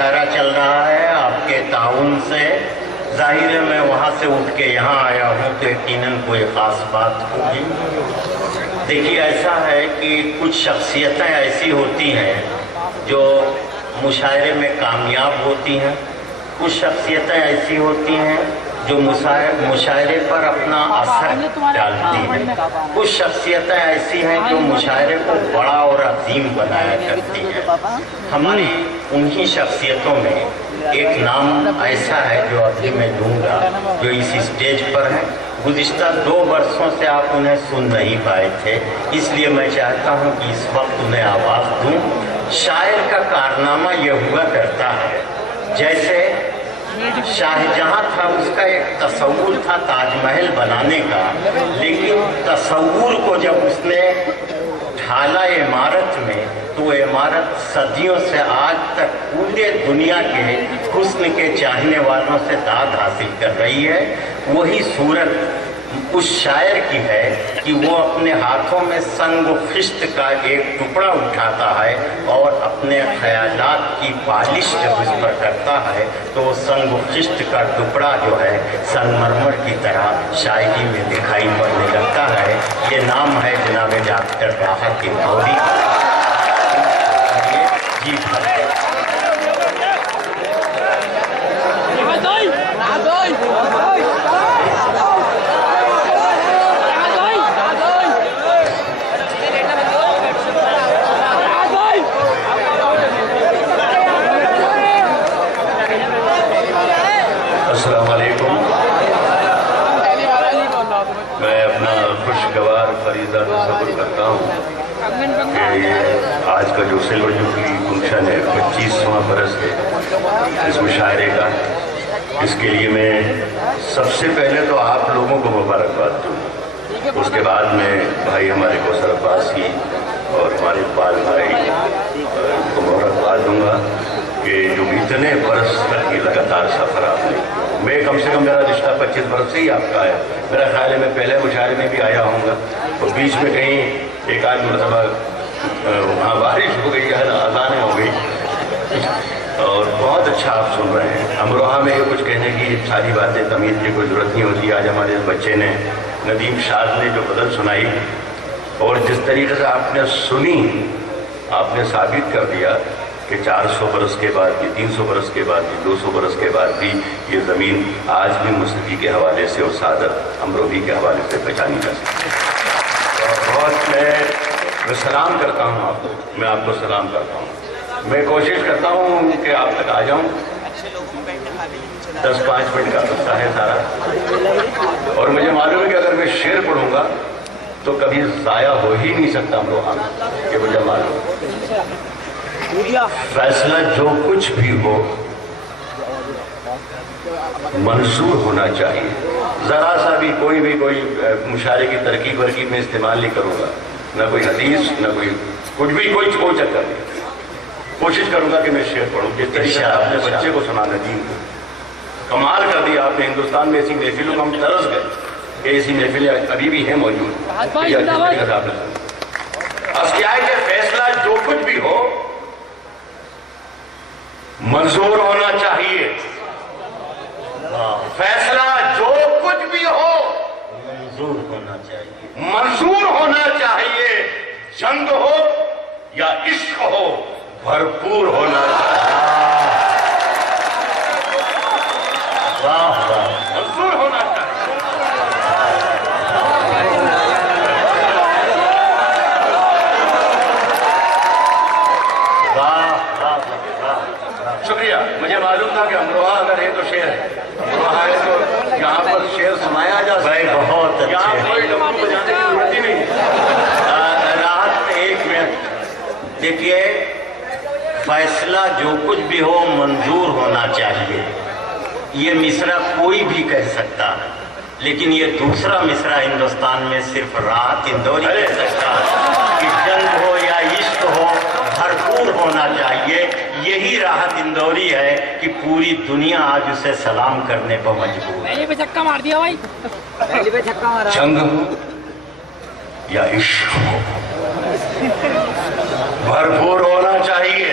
مشاعرہ چل رہا ہے آپ کے تعاون سے، ظاہر ہے میں وہاں سے اٹھ کے یہاں آیا ہوں تو یقیناً کوئی خاص بات ہوگی۔ دیکھیے ایسا ہے کہ کچھ شخصیتیں ایسی ہوتی ہیں جو مشاعرے میں کامیاب ہوتی ہیں، کچھ شخصیتیں ایسی ہوتی ہیں جو مشاعرے پر اپنا اثر ڈالتی ہیں، کچھ شخصیتیں ایسی ہیں جو مشاعرے کو بڑا اور عظیم بنایا کرتی ہیں۔ ہماری انہی شخصیتوں میں ایک نام ایسا ہے جو ابھی میں دوں گا، جو اس اسٹیج پر ہے۔ گزشتہ 2 برسوں سے آپ انہیں سن نہیں پائے تھے، اس لیے میں چاہتا ہوں کہ اس وقت انہیں آواز دوں۔ شاعر کا کارنامہ یہ ہوا کرتا ہے جیسے شاہجہاں تھا، اس کا ایک تصور تھا تاج محل بنانے کا، لیکن تصور کو جب اس نے ڈھالا عمارت میں تو وہ عمارت صدیوں سے آج تک پورے دنیا کے حسن کے چاہنے والوں سے داد حاصل کر رہی ہے۔ وہی صورت اس شاعر کی ہے کہ وہ اپنے ہاتھوں میں سنگ و خشت کا ایک ٹکڑا اٹھاتا ہے اور اپنے خیالات کی پالش جب اس پر کرتا ہے تو وہ سنگ و خشت کا ٹکڑا جو ہے سنگ مرمر کی طرح شاعری میں دکھائی پڑنے لگتا ہے۔ یہ نام ہے جناب ڈاکٹر راحت اندوری۔ جی السلام علیکم۔ میں اپنا خوشگوار فریضہ تصور کرتا ہوں کہ آج کا جو سلور جوبلی فنکشن ہے 25واں برس ہے اس مشاعرے کا، اس کے لیے میں سب سے پہلے تو آپ لوگوں کو مبارکباد دوں، اس کے بعد میں بھائی ہمارے کوثر عباسی اور ہمارے اقبال بھائی کو مبارکباد دوں گا کہ جو اتنے برس تک یہ لگاتار سفر آپ نے، میں کم سے کم میرا رشتہ 25 برس سے ہی آپ کا ہے۔ میرا خیال ہے میں پہلے مشاعرے میں بھی آیا ہوں گا اور بیچ میں کہیں ایک آدھ مرتبہ وہاں بارش ہو گئی ہے نا، اذانیں ہو گئی، اور بہت اچھا آپ سن رہے ہیں۔ امروہہ میں یہ کچھ کہنے کی ساری باتیں تمیز کی کوئی ضرورت نہیں ہوتی۔ آج ہمارے بچے نے ندیم شاد نے جو غزل سنائی اور جس طریقے سے آپ نے سنی، آپ نے ثابت کر دیا کہ 400 برس کے بعد بھی، 300 برس کے بعد بھی، 200 برس کے بعد بھی یہ زمین آج بھی موسیقی کے حوالے سے اور سعادت امروہی کے حوالے سے پہچانی جا سکتی ہے۔ اور بہت میں سلام کرتا ہوں آپ کو، میں آپ کو سلام کرتا ہوں۔ میں کوشش کرتا ہوں کہ آپ تک آ جاؤں، 10-5 منٹ کا قصہ ہے سارا، اور مجھے معلوم ہے کہ اگر میں شعر پڑھوں گا تو کبھی ضائع ہو ہی نہیں سکتا امروہہ میں، یہ مجھے معلوم ہے۔ فیصلہ جو کچھ بھی ہو منظور ہونا چاہیے، ذرا سا بھی کوئی مشاعرے کی ترکیب ورکیب میں استعمال نہیں کروں گا، نہ کوئی حدیث، نہ کوئی چکر نہیں۔ کوشش کروں گا کہ میں شعر پڑھوں جس طریقے سے آپ نے بچے کو سنا، ندیم کو کمال کر دیا آپ نے۔ ہندوستان میں ایسی محفلوں کو ہم ترس گئے کہ ایسی محفلیں ابھی بھی ہیں موجود۔ اب کیا ہے کہ فیصلہ جو کچھ بھی ہو منظور ہونا چاہیے، فیصلہ جو کچھ بھی ہو منظور ہونا چاہیے، جنگ ہو یا عشق ہو بھرپور ہونا چاہیے، منظور ہونا چاہیے۔ شکریہ۔ مجھے معلوم تھا کہ امروہہ اگر ہے تو شعر ہے، امروہہ ہے تو یہاں پر شعر سنایا جا سکتا ہے، بہت اچھے، یہاں کوئی ڈبو بجانے کی ضرورت ہی نہیں۔ راحت 1 منٹ، دیکھیے فیصلہ جو کچھ بھی ہو منظور ہونا چاہیے، یہ مصرع کوئی بھی کہہ سکتا ہے، لیکن یہ دوسرا مصرع ہندوستان میں صرف راحت اندوری کہہ سکتا ہے کہ جنگ ہو یا عشق ہو بھرپور ہونا چاہیے۔ یہی راحت اندوری ہے کہ پوری دنیا آج اسے سلام کرنے پر مجبور ہے۔ پہلے پہ چھکا مار دیا بھائی، پہلے پہ چھکا مارا۔ جنگ ہو یا عشق ہو بھرپور ہونا چاہیے،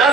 10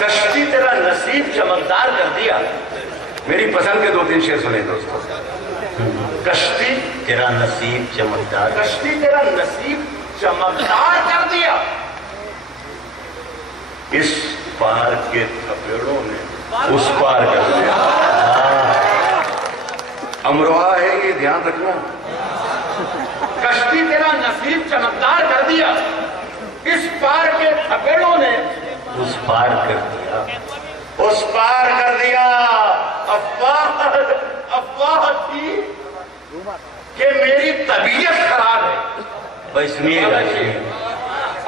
کشتی تیرا نصیب چمکدار کر دیا. میری پسند کے 2-3 شعر سنیں دوستوں. کشتی تیرا نصیب چمکدار. کشتی تیرا نصیب چمکدار کر دیا. اس پار کے تھپیڑوں نے اس پار کر دیا. امروہا ہے یہ دھیان رکھنا. کشتی تیرا نصیب چمکدار کر دیا. اس پار کے تھپیڑوں نے اس پار کر دیا. اس پار کر دیا. افواہ تھی کہ میری طبیعت خراب ہے. بس سنیے گا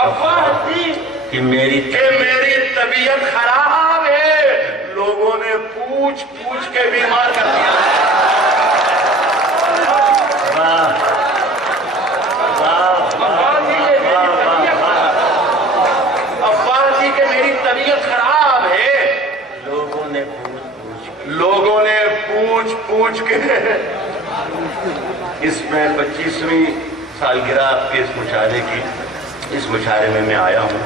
افواہ تھی کہ میری طبیعت خراب ہے. لوگوں نے پوچھ پوچھ کے بیمار کر دیا. افواہ تھی کہ میری طبیعت خراب ہے. لوگوں نے پوچھ پوچھ کے. اس میں 25ویں سالگرہ کے اس مشاعرے کی. اس مشاعرے میں آیا ہوں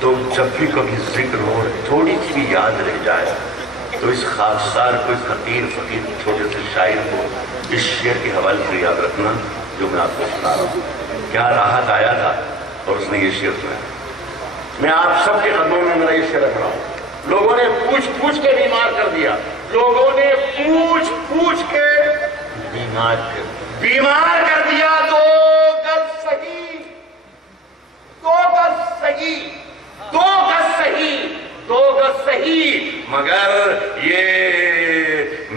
تو جب بھی کبھی ذکر ہو, تھوڑی سی بھی یاد رہ جائے تو اس خاکسار کو, اس حقیر فقیر چھوٹے سے شاعر کو اس شعر کے حوالے سے یاد رکھنا جو میں آپ کو سنا رہا ہوں. کیا راحت آیا تھا اور اس نے یہ شعر سنا. میں آپ سب کے قدموں میں میرا یہ شعر رکھ رہا ہوں. لوگوں نے پوچھ پوچھ کے بیمار کر دیا. لوگوں نے پوچھ پوچھ کے بیمار کر دیا. 2 گز صحیح, 2 گز صحیح, 2 گز صحیح, 2 گز صحیح, مگر یہ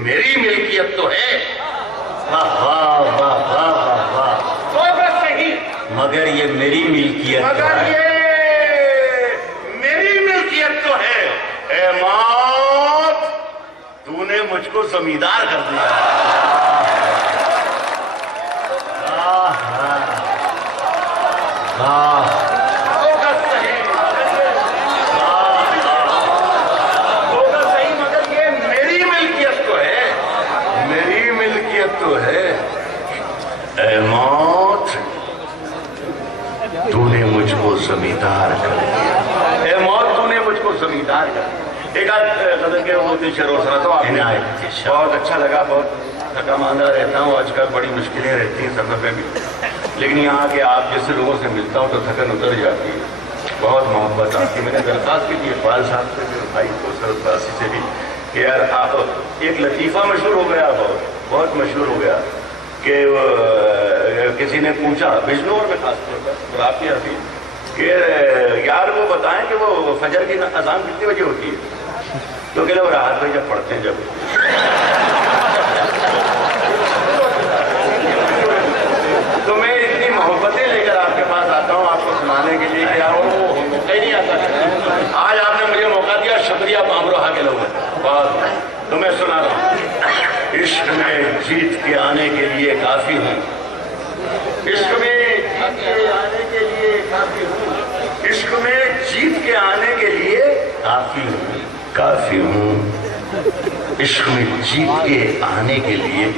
میری ملکیت تو ہے. واہ واہ واہ واہ واہ. 2 گز صحیح, مگر یہ میری ملکیت مگر یہ میری ملکیت تو ہے. اے موت, تو نے مجھ کو زمیندار کر دیا. مگر یہ میری ملکیت تو ہے. میری ملکیت تو ہے. اے موت, تو نے مجھ کو زمیندار کر دیا. اے موت, تو نے مجھ کو زمیندار کر دیا. ایک آدھ غزل کے وہ شعر اور سنا تو آپ نے بہت اچھا لگا. بہت تھکا ماندہ رہتا ہوں آج کل, بڑی مشکلیں رہتی ہیں سفر میں بھی, لیکن یہاں کے آپ جیسے لوگوں سے ملتا ہوں تو تھکن اتر جاتی ہے. بہت محبت آتی ہے. میں نے درخواست بھی کی اقبال صاحب سے بھی, بھائی کو سرد باسی سے بھی, کہ یار آپ ایک لطیفہ مشہور ہو گیا, بہت مشہور ہو گیا کہ کسی نے پوچھا بجنور میں خاص طور پر آپ کی ابھی کہ یار وہ بتائیں کہ وہ فجر کی اذان کتنے بجے ہوتی ہے. تو کہ لوگ راحت بھائی جب پڑھتے ہیں, جب تو میں اتنی محبتیں لے کر آپ کے پاس آتا ہوں آپ کو سنانے کے لیے کہ وہ موقع ہی نہیں آتا. آج آپ نے مجھے موقع دیا, شکریہ امروہا کے لوگوں. بہت. تو میں سنا رہا ہوں. عشق میں جیت کے آنے کے لیے کافی ہوں. عشق میں جیت کے آنے کے لیے کافی ہوں. عشق میں جیت کے آنے کے لیے کافی ہوں. کافی ہوں. عشق میں جیت کے آنے کے لیے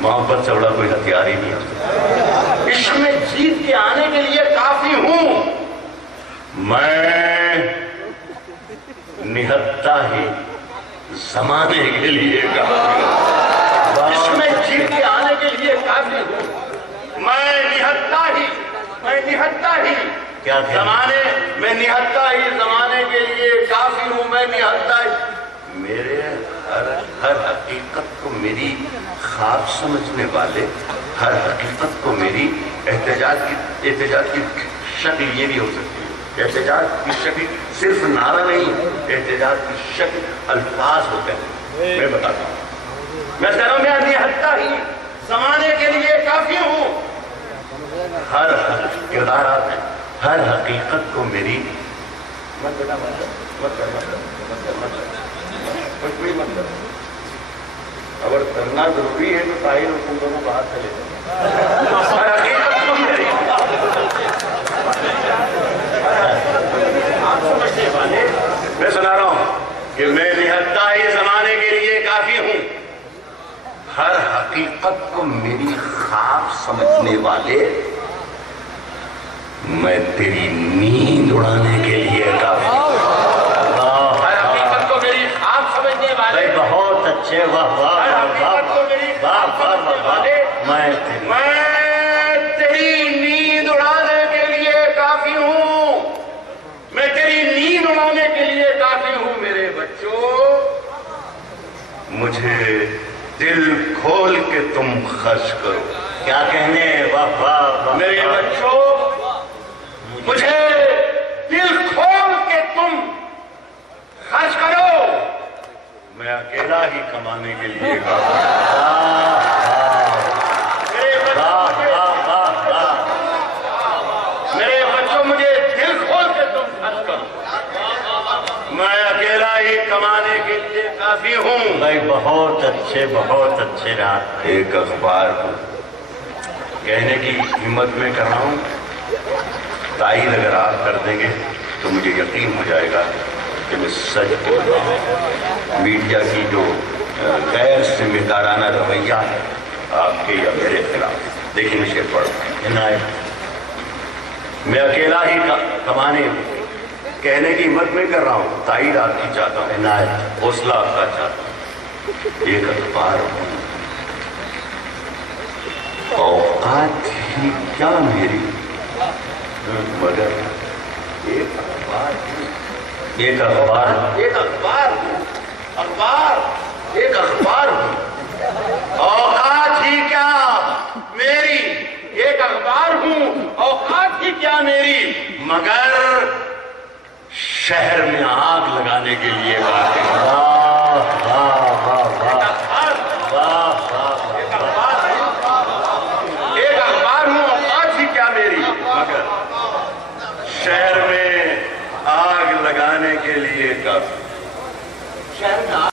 محبت سے بڑا کوئی ہتھیار ہی نہیں ہوتا. عشق میں جیت کے آنے کے لیے کافی ہوں. میں نہتا ہی زمانے کے لیے کافی ہوں. عشق میں جیت کے آنے کے لیے کافی ہوں. میں نہتا ہی کیا زمانے میں نہتا ہی زمانے کے لیے کافی ہوں. میں نہتا ہی میرے ہر حقیقت کو میری خواب سمجھنے والے, ہر حقیقت کو میری احتجاج کی شکل یہ بھی ہو سکتی ہے. احتجاج کی شکل صرف نعرہ نہیں, احتجاج کی شکل الفاظ ہوتے ہیں. میں بتاتا ہوں, میں کہہ رہا ہوں میں نہتا ہی زمانے کے لیے کافی ہوں. ہر کردارات ہیں, ہر حقیقت کو میری اگر کرنا ضروری ہے تو طاہر اور تم دونوں باہر چلے جاؤ. ہر حقیقت کو میری آپ سمجھنے والے, میں سنا رہا ہوں کہ میں نہتا ہی زمانے کے لیے کافی ہوں. ہر حقیقت کو میری خواب سمجھنے والے میں تیری نیند اڑانے کے لیے کافی ہر حقیقت کو میری خواب سمجھنے والے، بہت اچھے، واہ واہ ہر واہ حقیقت کو میری واہ خواب واہ سمجھنے واہ والے، میں میں تیری نیند اڑانے کے لیے کافی ہوں، میں تیری نیند اڑانے کے لیے کافی ہوں میرے بچوں۔ مجھے دل کھول کے تم خرچ کرو۔ کیا کہنے، واہ واہ واہ میرے بچوں، مجھے دل کھول کے تم خرچ کرو۔ میں اکیلا ہی کمانے کے لیے کافی میرے بچوں، مجھے دل کھول کے تم خرچ کرو۔ میں اکیلا ہی کمانے کے لیے کافی ہوں۔ بھائی بہت اچھے رات۔ ایک اخبار کو کہنے کی ہمت میں کر رہا ہوں، تائید اگر آپ کر دیں گے تو مجھے یقین ہو جائے گا کہ میں سچ بول رہا ہوں۔ میڈیا کی جو غیر ذمہ دارانہ رویہ ہے آپ کے یا میرے خلاف، دیکھیں مجھے پڑھ عنایت، میں اکیلا ہی کمانے کہنے کی ہمت میں کر رہا ہوں، تائید آپ کی چاہتا ہوں، عنایت، حوصلہ آپ کا چاہتا ہوں۔ ایک اخبار ہوں، اوقات ہی کیا میری، مگر ایک اخبار ہوں، ایک اخبار، ایک اخبار ہوں، ایک اخبار ہوں، اوقات ہی کیا میری، ایک اخبار ہوں، اوقات ہی کیا میری، مگر شہر میں آگ لگانے کے لیے کافی ہوں۔ واہ واہ واہ واہ ایک اخبار ہوں، اوقات ہی کیا میری، مگر شہر میں آگ لگانے کے لیے کافی۔ شہر میں